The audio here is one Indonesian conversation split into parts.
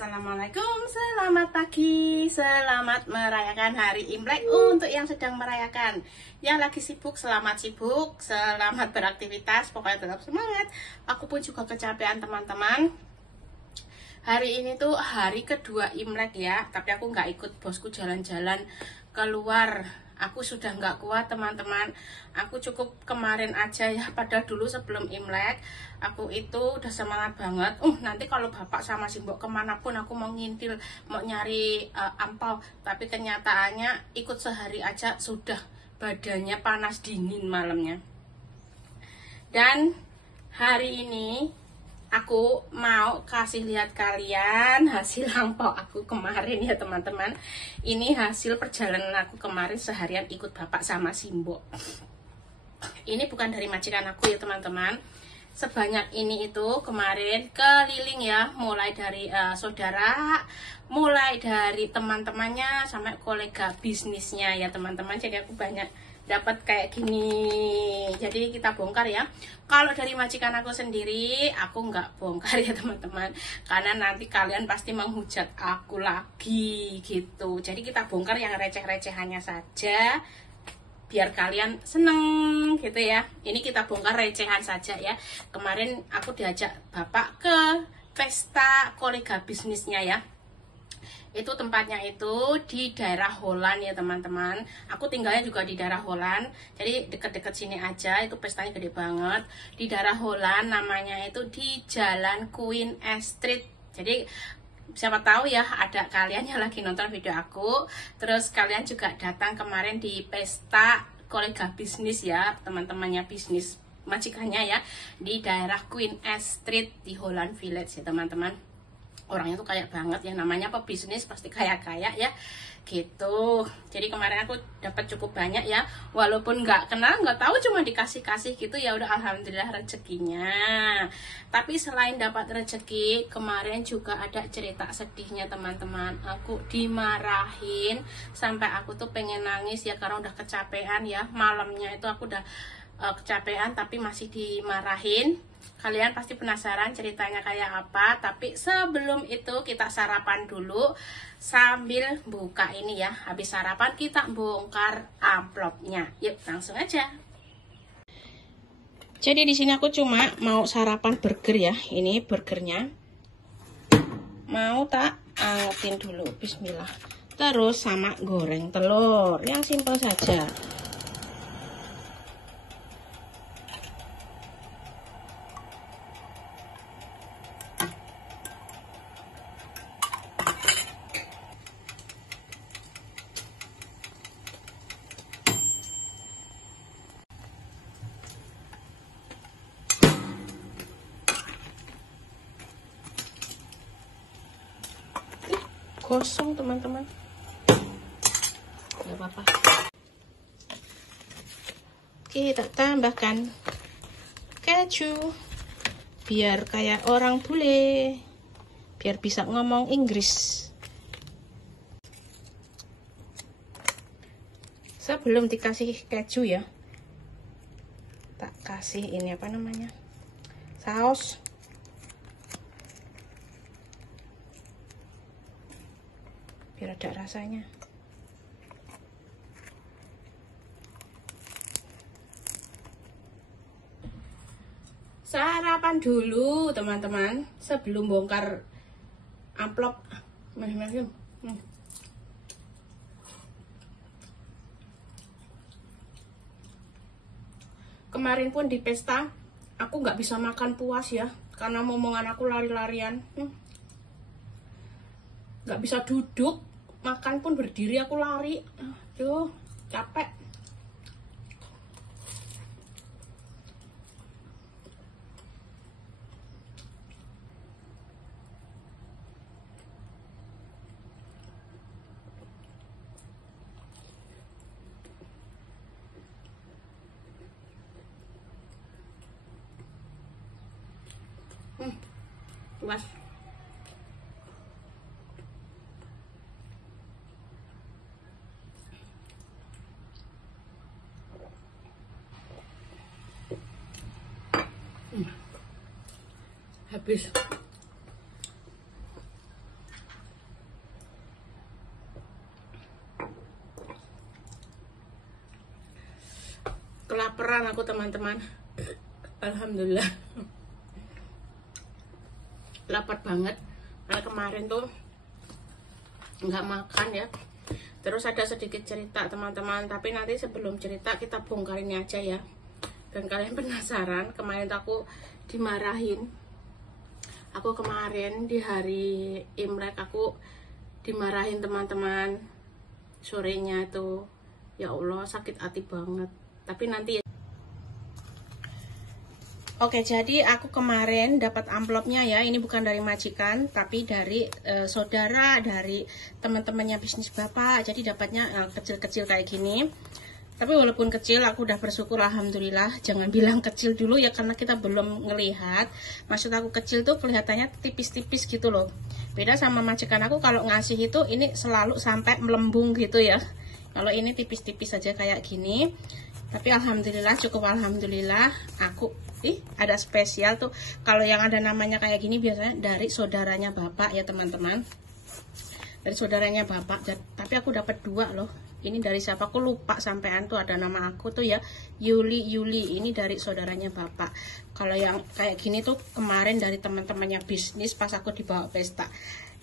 Assalamualaikum, selamat pagi, selamat merayakan hari Imlek. Untuk yang sedang merayakan, yang lagi sibuk, selamat sibuk, selamat beraktivitas, pokoknya tetap semangat. Aku pun juga kecapean teman-teman. Hari ini tuh hari kedua Imlek ya, tapi aku nggak ikut bosku jalan-jalan keluar. Aku sudah nggak kuat teman-teman. Aku cukup kemarin aja ya, pada dulu sebelum Imlek aku itu udah semangat banget. Nanti kalau bapak sama Simbok kemanapun aku mau ngintil, mau nyari ampau. Tapi kenyataannya ikut sehari aja sudah badannya panas dingin malamnya. Dan hari ini aku mau kasih lihat kalian hasil ampau aku kemarin ya teman-teman. Ini hasil perjalanan aku kemarin seharian ikut bapak sama Simbok. Ini bukan dari majikan aku ya teman-teman. Sebanyak ini itu kemarin keliling ya, mulai dari saudara, mulai dari teman-temannya sampai kolega bisnisnya ya teman-teman. Jadi aku banyak dapat kayak gini. Jadi kita bongkar ya. Kalau dari majikan aku sendiri aku nggak bongkar ya teman-teman, karena nanti kalian pasti menghujat aku lagi gitu. Jadi kita bongkar yang receh-recehannya saja biar kalian seneng gitu ya. Ini kita bongkar recehan saja ya. Kemarin aku diajak bapak ke pesta kolega bisnisnya ya. Itu tempatnya itu di daerah Holland ya teman-teman. Aku tinggalnya juga di daerah Holland, jadi deket-deket sini aja. Itu pestanya gede banget di daerah Holland, namanya itu di Jalan Queen Street. Jadi siapa tahu ya ada kalian yang lagi nonton video aku, terus kalian juga datang kemarin di pesta kolega bisnis ya, teman-temannya bisnis majikannya ya, di daerah Queen Street di Holland Village ya teman-teman. Orangnya tuh kayak banget ya, namanya pebisnis pasti kaya-kaya ya gitu. Jadi kemarin aku dapat cukup banyak ya, walaupun nggak kenal, nggak tahu, cuma dikasih-kasih gitu ya udah, alhamdulillah rezekinya. Tapi selain dapat rezeki, kemarin juga ada cerita sedihnya teman-teman. Aku dimarahin sampai aku tuh pengen nangis ya, karena udah kecapean ya. Malamnya itu aku udah kecapean tapi masih dimarahin. Kalian pasti penasaran ceritanya kayak apa, tapi sebelum itu kita sarapan dulu sambil buka ini ya. Habis sarapan kita bongkar amplopnya. Yuk langsung aja. Jadi di sini aku cuma mau sarapan burger ya. Ini burgernya. Mau tak angetin dulu, bismillah. Terus sama goreng telur, yang simpel saja. Kosong teman-teman, nggak apa-apa. Kita tambahkan keju biar kayak orang bule, biar bisa ngomong Inggris. Sebelum dikasih keju ya, tak kasih ini apa namanya, saus. Biar ada rasanya. Sarapan dulu teman-teman sebelum bongkar amplop. Kemarin pun di pesta aku nggak bisa makan puas ya, karena momongan aku lari-larian. Nggak bisa duduk, makan pun berdiri aku lari. Aduh, capek. Puas. Habis. Kelaparan aku teman-teman. Alhamdulillah. Lapar banget. Karena kemarin tuh nggak makan ya. Terus ada sedikit cerita teman-teman, tapi nanti sebelum cerita kita bongkar ini aja ya. Dan kalian penasaran, kemarin aku dimarahin. Aku kemarin di hari Imlek aku dimarahin teman-teman. Sorenya tuh, ya Allah sakit hati banget. Tapi nanti ya. Oke, jadi aku kemarin dapat amplopnya ya. Ini bukan dari majikan, tapi dari saudara, dari teman-temannya bisnis bapak. Jadi dapatnya kecil-kecil kayak gini. Tapi walaupun kecil, aku udah bersyukur alhamdulillah. Jangan bilang kecil dulu ya, karena kita belum ngelihat. Maksud aku kecil tuh kelihatannya tipis-tipis gitu loh. Beda sama majikan aku, kalau ngasih itu ini selalu sampai melembung gitu ya. Kalau ini tipis-tipis aja kayak gini. Tapi alhamdulillah, cukup alhamdulillah. Aku ada spesial tuh. Kalau yang ada namanya kayak gini biasanya dari saudaranya bapak ya teman-teman. Dari saudaranya bapak. Tapi aku dapat 2 loh. Ini dari siapa aku lupa sampean tuh, ada nama aku tuh ya, Yuli. Ini dari saudaranya bapak. Kalau yang kayak gini tuh kemarin dari teman-temannya bisnis pas aku dibawa pesta.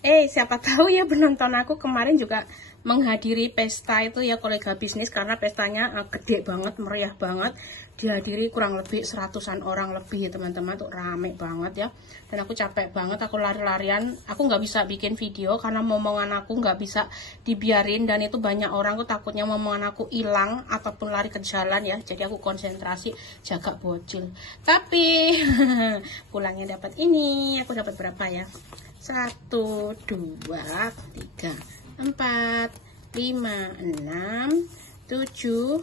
Siapa tahu ya penonton aku kemarin juga menghadiri pesta itu ya, kolega bisnis, karena pestanya gede banget, meriah banget. Dihadiri kurang lebih 100-an orang lebih ya teman-teman, tuh rame banget ya. Dan aku capek banget, aku lari-larian, aku nggak bisa bikin video karena momongan aku nggak bisa dibiarin, dan itu banyak orang, aku takutnya momongan aku hilang ataupun lari ke jalan ya. Jadi aku konsentrasi jaga bocil. Tapi pulangnya dapat ini, aku dapat berapa ya? 1, 2, 3, 4, 5, 6, 7,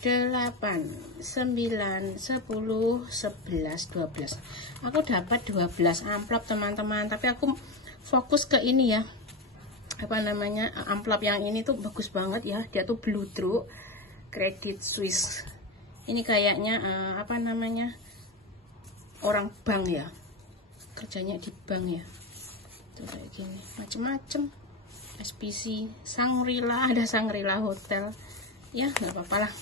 8, 9, 10, 11, 12. Aku dapat 12 amplop teman-teman. Tapi aku fokus ke ini ya. Apa namanya? Amplop yang ini tuh bagus banget ya. Dia tuh Blue True Credit Suisse. Ini kayaknya apa namanya? Orang bank ya. Kerjanya di bank ya. Tuh kayak gini, macem-macem. SPC, Shangri-La, ada Shangri-La Hotel. Ya, nggak apa-apa lah.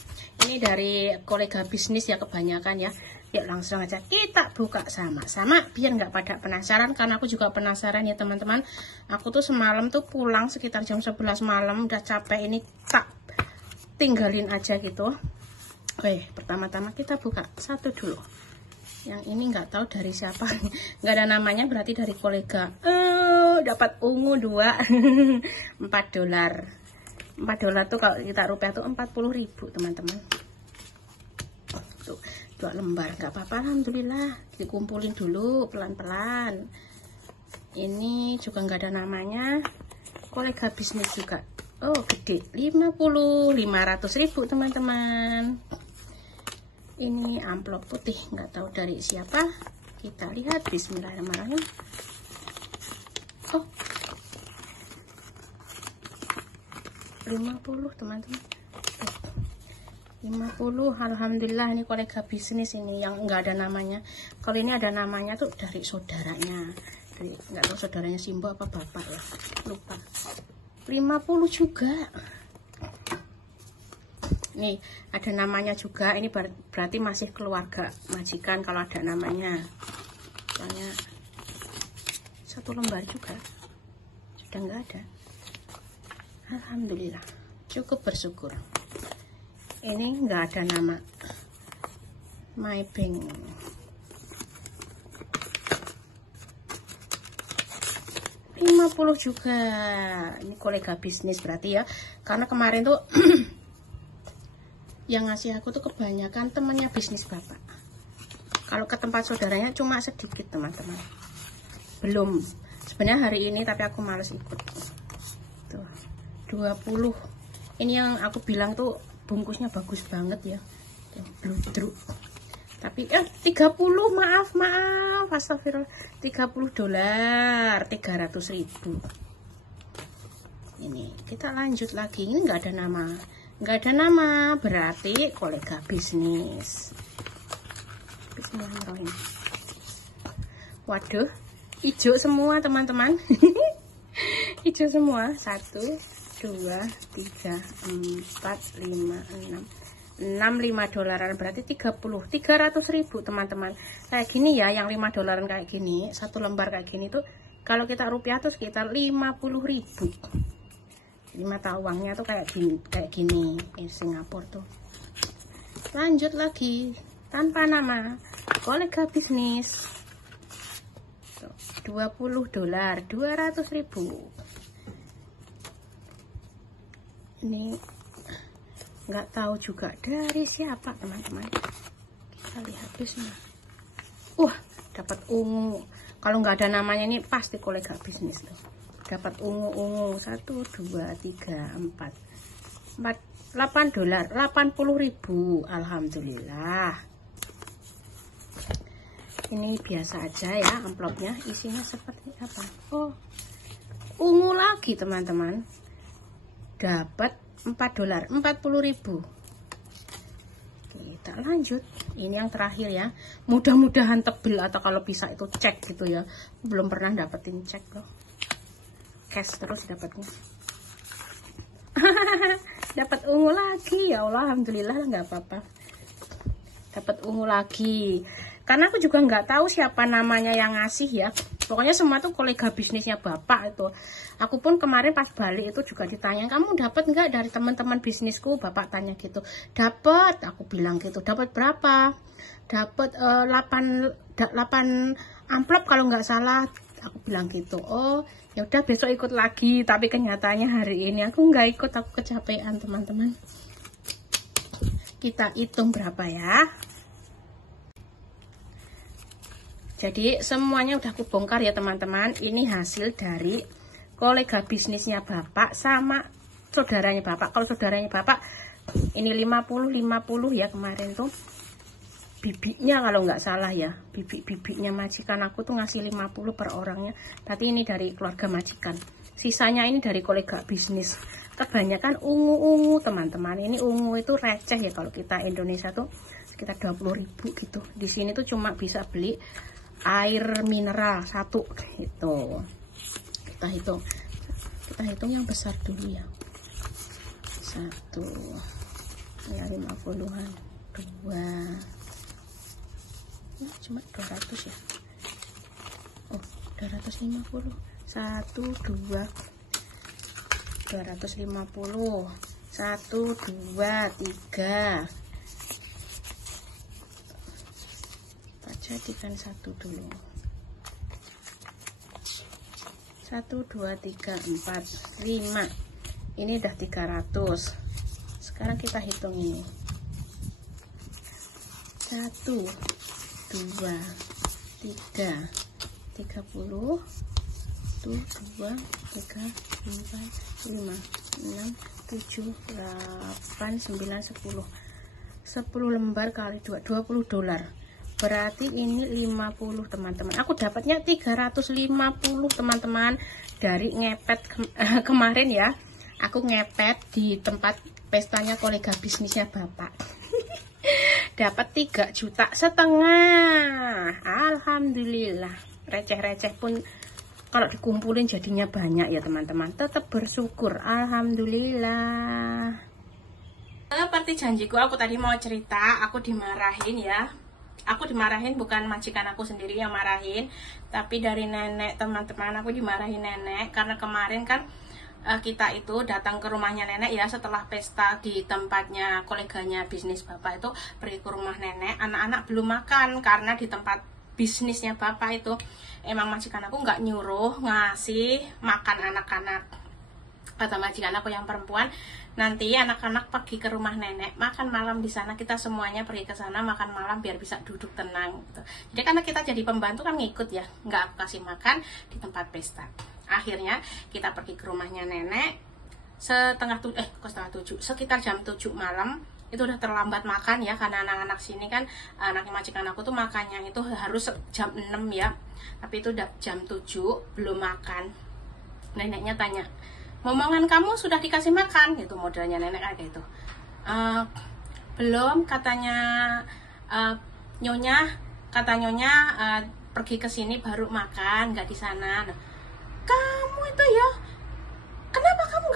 Ini dari kolega bisnis ya kebanyakan ya. Yuk langsung aja kita buka sama-sama biar nggak pada penasaran, karena aku juga penasaran ya teman-teman. Aku tuh semalam tuh pulang sekitar jam 11 malam, udah capek, ini tak tinggalin aja gitu. Oke, pertama-tama kita buka satu dulu. Yang ini nggak tahu dari siapa, nggak ada namanya, berarti dari kolega. Dapat ungu 2. $4. $4 tuh kalau kita rupiah tuh 40.000 teman-teman. Tuh 2 lembar, nggak apa-apa alhamdulillah. Dikumpulin dulu pelan-pelan. Ini juga nggak ada namanya, kolega bisnis juga. Oh gede, 500.000 teman-teman. Ini amplop putih, nggak tahu dari siapa. Kita lihat, bismillahirrahmanirrahim. Oh 50 teman-teman. 50, alhamdulillah. Ini kolega bisnis ini yang nggak ada namanya. Kalau ini ada namanya tuh dari saudaranya. Dari nggak tahu saudaranya Simbo apa bapak ya, lupa. 50 juga. Nih ada namanya juga, ini berarti masih keluarga majikan kalau ada namanya. Soalnya 1 lembar juga sudah nggak ada. Alhamdulillah, cukup bersyukur. Ini nggak ada nama, My Bank. $50 juga. Ini kolega bisnis berarti ya, karena kemarin tuh yang ngasih aku tuh kebanyakan temannya bisnis bapak. Kalau ke tempat saudaranya cuma sedikit teman-teman. Belum, sebenarnya hari ini, tapi aku males ikut. Tuh 20. Ini yang aku bilang tuh bungkusnya bagus banget ya, Blue True. Tapi 30, maaf astagfirullah, $30, 300.000. Ini kita lanjut lagi. Ini nggak ada nama, berarti kolega bisnis. Bismillahirrahmanirrahim. Waduh, hijau semua teman-teman. Hijau semua. 1, 2, 3, 4, 5, 6, $5 berarti 300.000 teman-teman. Kayak gini ya, yang $5 kayak gini, satu lembar kayak gini tuh kalau kita rupiah tuh sekitar 50.000. Jadi mata uangnya tuh kayak gini Singapura tuh. Lanjut lagi, tanpa nama, kolega bisnis. $20, 200.000. Ini nggak tahu juga dari siapa teman-teman. Kita lihat bisnya. Dapat ungu. Kalau nggak ada namanya ini pasti kolega bisnis tuh. Dapat ungu 1 2 3 4 $8, 80.000. Alhamdulillah. Ini biasa aja ya amplopnya, isinya seperti apa. Ungu lagi teman-teman, dapat $4, 40.000. Kita lanjut, ini yang terakhir ya, mudah-mudahan tebel atau kalau bisa itu cek gitu ya. Belum pernah dapetin cek loh, cash terus dapatnya. Dapat ungu lagi, ya Allah, alhamdulillah, nggak apa-apa. Dapat ungu lagi. Karena aku juga nggak tahu siapa namanya yang ngasih ya. Pokoknya semua tuh kolega bisnisnya bapak itu. Aku pun kemarin pas balik itu juga ditanya, kamu dapat nggak dari teman-teman bisnisku? Bapak tanya gitu. Dapat, aku bilang gitu. Dapat berapa? Dapat 8 amplop kalau nggak salah. Aku bilang gitu. Oh, ya udah besok ikut lagi. Tapi kenyataannya hari ini aku nggak ikut. Aku kecapean teman-teman. Kita hitung berapa ya. Jadi semuanya udah aku bongkar ya teman-teman. Ini hasil dari kolega bisnisnya bapak sama saudaranya bapak. Kalau saudaranya bapak ini 50 ya kemarin tuh. Bibiknya kalau nggak salah ya, bibiknya majikan aku tuh ngasih 50 per orangnya. Tapi ini dari keluarga majikan. Sisanya ini dari kolega bisnis. Kebanyakan ungu-ungu teman-teman. Ini ungu itu receh ya, kalau kita Indonesia tuh sekitar 20.000 gitu. Di sini tuh cuma bisa beli air mineral 1 gitu. Kita hitung yang besar dulu ya. 1 ya 50-an, 2 cuma 200 ya. 250. 1 2 250. 1 2 3. Jadikan 1 dulu. 1 2 3 4 5. Ini udah 300. Sekarang kita hitung ini. 1 2 3 30. 1 2 3 4 5 6 7 8 9 10. 10 lembar kali 2 $20. Berarti ini 50 teman-teman. Aku dapatnya 350 teman-teman dari ngepet kemarin ya. Aku ngepet di tempat pestanya kolega bisnisnya bapak. Dapat 3,5 juta. Alhamdulillah. Receh-receh pun kalau dikumpulin jadinya banyak ya teman-teman. Tetap bersyukur. Alhamdulillah. Seperti janjiku, aku tadi mau cerita, aku dimarahin ya. Aku dimarahin, bukan majikan aku sendiri yang marahin, tapi dari nenek teman-teman aku dimarahin nenek. Karena kemarin kan kita itu datang ke rumahnya nenek ya, setelah pesta di tempatnya koleganya bisnis bapak itu, pergi ke rumah nenek. Anak-anak belum makan karena di tempat bisnisnya bapak itu emang majikan aku nggak nyuruh ngasih makan anak-anak. Kata majikan aku yang perempuan, nanti anak-anak pergi ke rumah nenek, makan malam di sana. Kita semuanya pergi ke sana makan malam biar bisa duduk tenang gitu. Jadi karena kita jadi pembantu kan ngikut ya, nggak aku kasih makan di tempat pesta. Akhirnya kita pergi ke rumahnya nenek sekitar jam 7 malam. Itu udah terlambat makan ya, karena anak-anak sini kan, anaknya majikan aku tuh makannya itu harus jam 6 ya. Tapi itu udah jam 7 belum makan. Neneknya tanya, momongan kamu sudah dikasih makan? Gitu modelnya nenek kayak gitu. Belum, katanya nyonya pergi ke sini baru makan, nggak di sana. Nah, kamu itu ya, kenapa kamu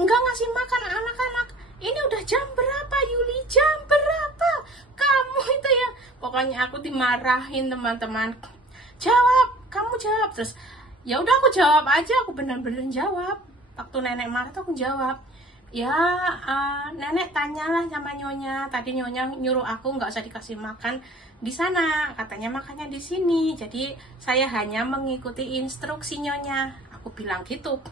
nggak ngasih makan anak-anak? Ini udah jam berapa, Yuli? Jam pokoknya aku dimarahin teman-teman. Jawab, kamu jawab. Terus ya udah aku jawab aja, aku bener-bener jawab. Waktu nenek marah tuh aku jawab. Ya nenek tanyalah sama nyonya. Tadi nyonya nyuruh aku nggak usah dikasih makan di sana, katanya makannya di sini. Jadi saya hanya mengikuti instruksi nyonya. Aku bilang gitu.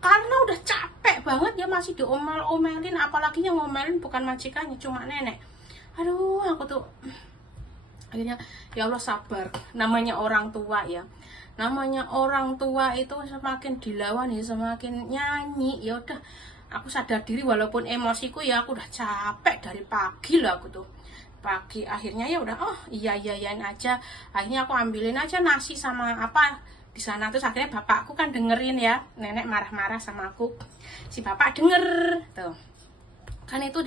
Karena udah capek banget ya, masih diomel-omelin, apalagi yang ngomelin bukan majikannya, cuma nenek. Aduh, aku tuh akhirnya ya Allah sabar. Namanya orang tua ya. Namanya orang tua itu semakin dilawan ya semakin nyanyi. Ya udah, aku sadar diri walaupun emosiku ya, aku udah capek dari pagi lah aku tuh. Pagi akhirnya ya udah, oh iyain aja. Akhirnya aku ambilin aja nasi sama apa di sana. Terus akhirnya bapakku kan dengerin ya, nenek marah-marah sama aku. Si bapak denger tuh. Kan itu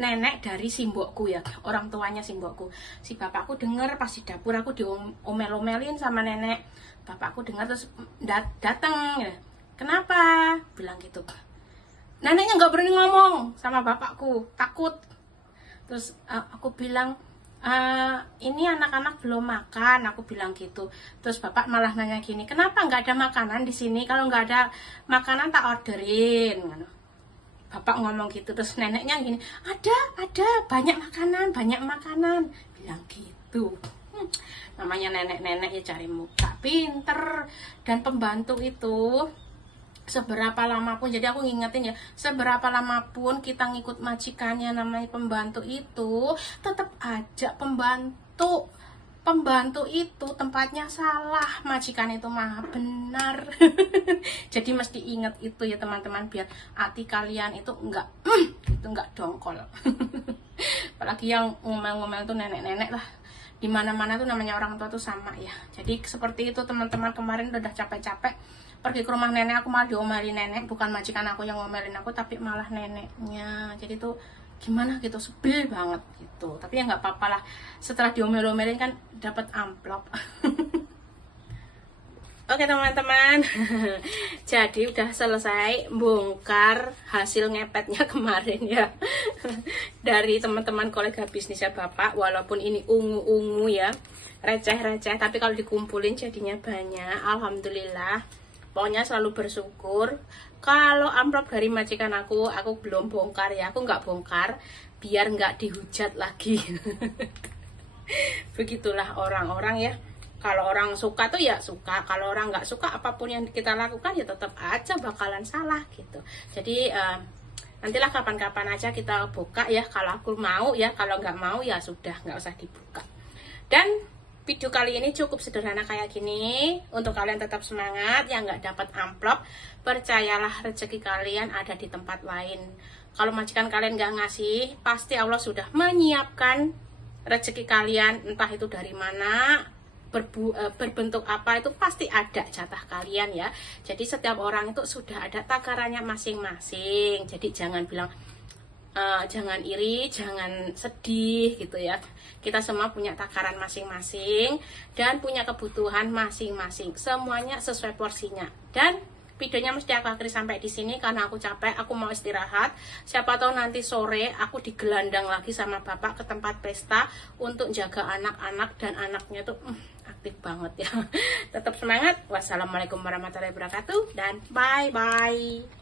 nenek dari simbokku ya, orang tuanya simbokku. Si bapakku denger pas di dapur aku diomel-omelin sama nenek. Bapakku denger terus datang ya. Kenapa? Bilang gitu. Neneknya nggak berani ngomong sama bapakku, takut. Terus aku bilang, ini anak-anak belum makan, aku bilang gitu. Terus bapak malah nanya gini, kenapa nggak ada makanan di sini? Kalau nggak ada makanan tak orderin. Bapak ngomong gitu. Terus neneknya gini, ada banyak makanan, bilang gitu. Namanya nenek-nenek ya cari muka, pinter. Dan pembantu itu seberapa lama pun, jadi aku ngingetin ya, seberapa lama pun kita ngikut majikannya namanya pembantu itu, tetap aja pembantu itu tempatnya salah, majikan itu mah benar. Jadi mesti ingat itu ya teman-teman, biar hati kalian itu enggak dongkol. Apalagi yang ngomel-ngomel tuh nenek-nenek lah, dimana-mana tuh namanya orang tua tuh sama ya. Jadi seperti itu teman-teman, kemarin udah capek-capek pergi ke rumah nenek, aku malah diomelin nenek, bukan majikan aku yang ngomelin aku, tapi malah neneknya. Jadi tuh gimana gitu, sebel banget gitu. Tapi ya nggak apa-apa lah, setelah diomel-omelin kan dapat amplop. Oke teman-teman, jadi udah selesai bongkar hasil ngepetnya kemarin ya. Dari teman-teman kolega bisnisnya bapak, walaupun ini ungu-ungu ya, receh-receh, tapi kalau dikumpulin jadinya banyak, alhamdulillah. Pokoknya selalu bersyukur. Kalau amplop dari majikan aku belum bongkar ya, aku nggak bongkar biar nggak dihujat lagi. Begitulah orang-orang ya. Kalau orang suka tuh ya suka, kalau orang nggak suka apapun yang kita lakukan ya tetap aja bakalan salah gitu. Jadi nantilah kapan-kapan aja kita buka ya, kalau aku mau ya, kalau nggak mau ya sudah nggak usah dibuka. Dan video kali ini cukup sederhana kayak gini. Untuk kalian tetap semangat, yang nggak dapat amplop, percayalah rezeki kalian ada di tempat lain. Kalau majikan kalian nggak ngasih, pasti Allah sudah menyiapkan rezeki kalian, entah itu dari mana, berbentuk apa, itu pasti ada jatah kalian ya. Jadi setiap orang itu sudah ada takarannya masing-masing. Jadi jangan bilang jangan iri, jangan sedih gitu ya. Kita semua punya takaran masing-masing dan punya kebutuhan masing-masing. Semuanya sesuai porsinya. Dan videonya mesti aku akhiri sampai di sini karena aku capek, aku mau istirahat. Siapa tahu nanti sore aku digelandang lagi sama bapak ke tempat pesta untuk jaga anak-anak, dan anaknya tuh aktif banget ya. Tetap semangat. Wassalamualaikum warahmatullahi wabarakatuh dan bye-bye.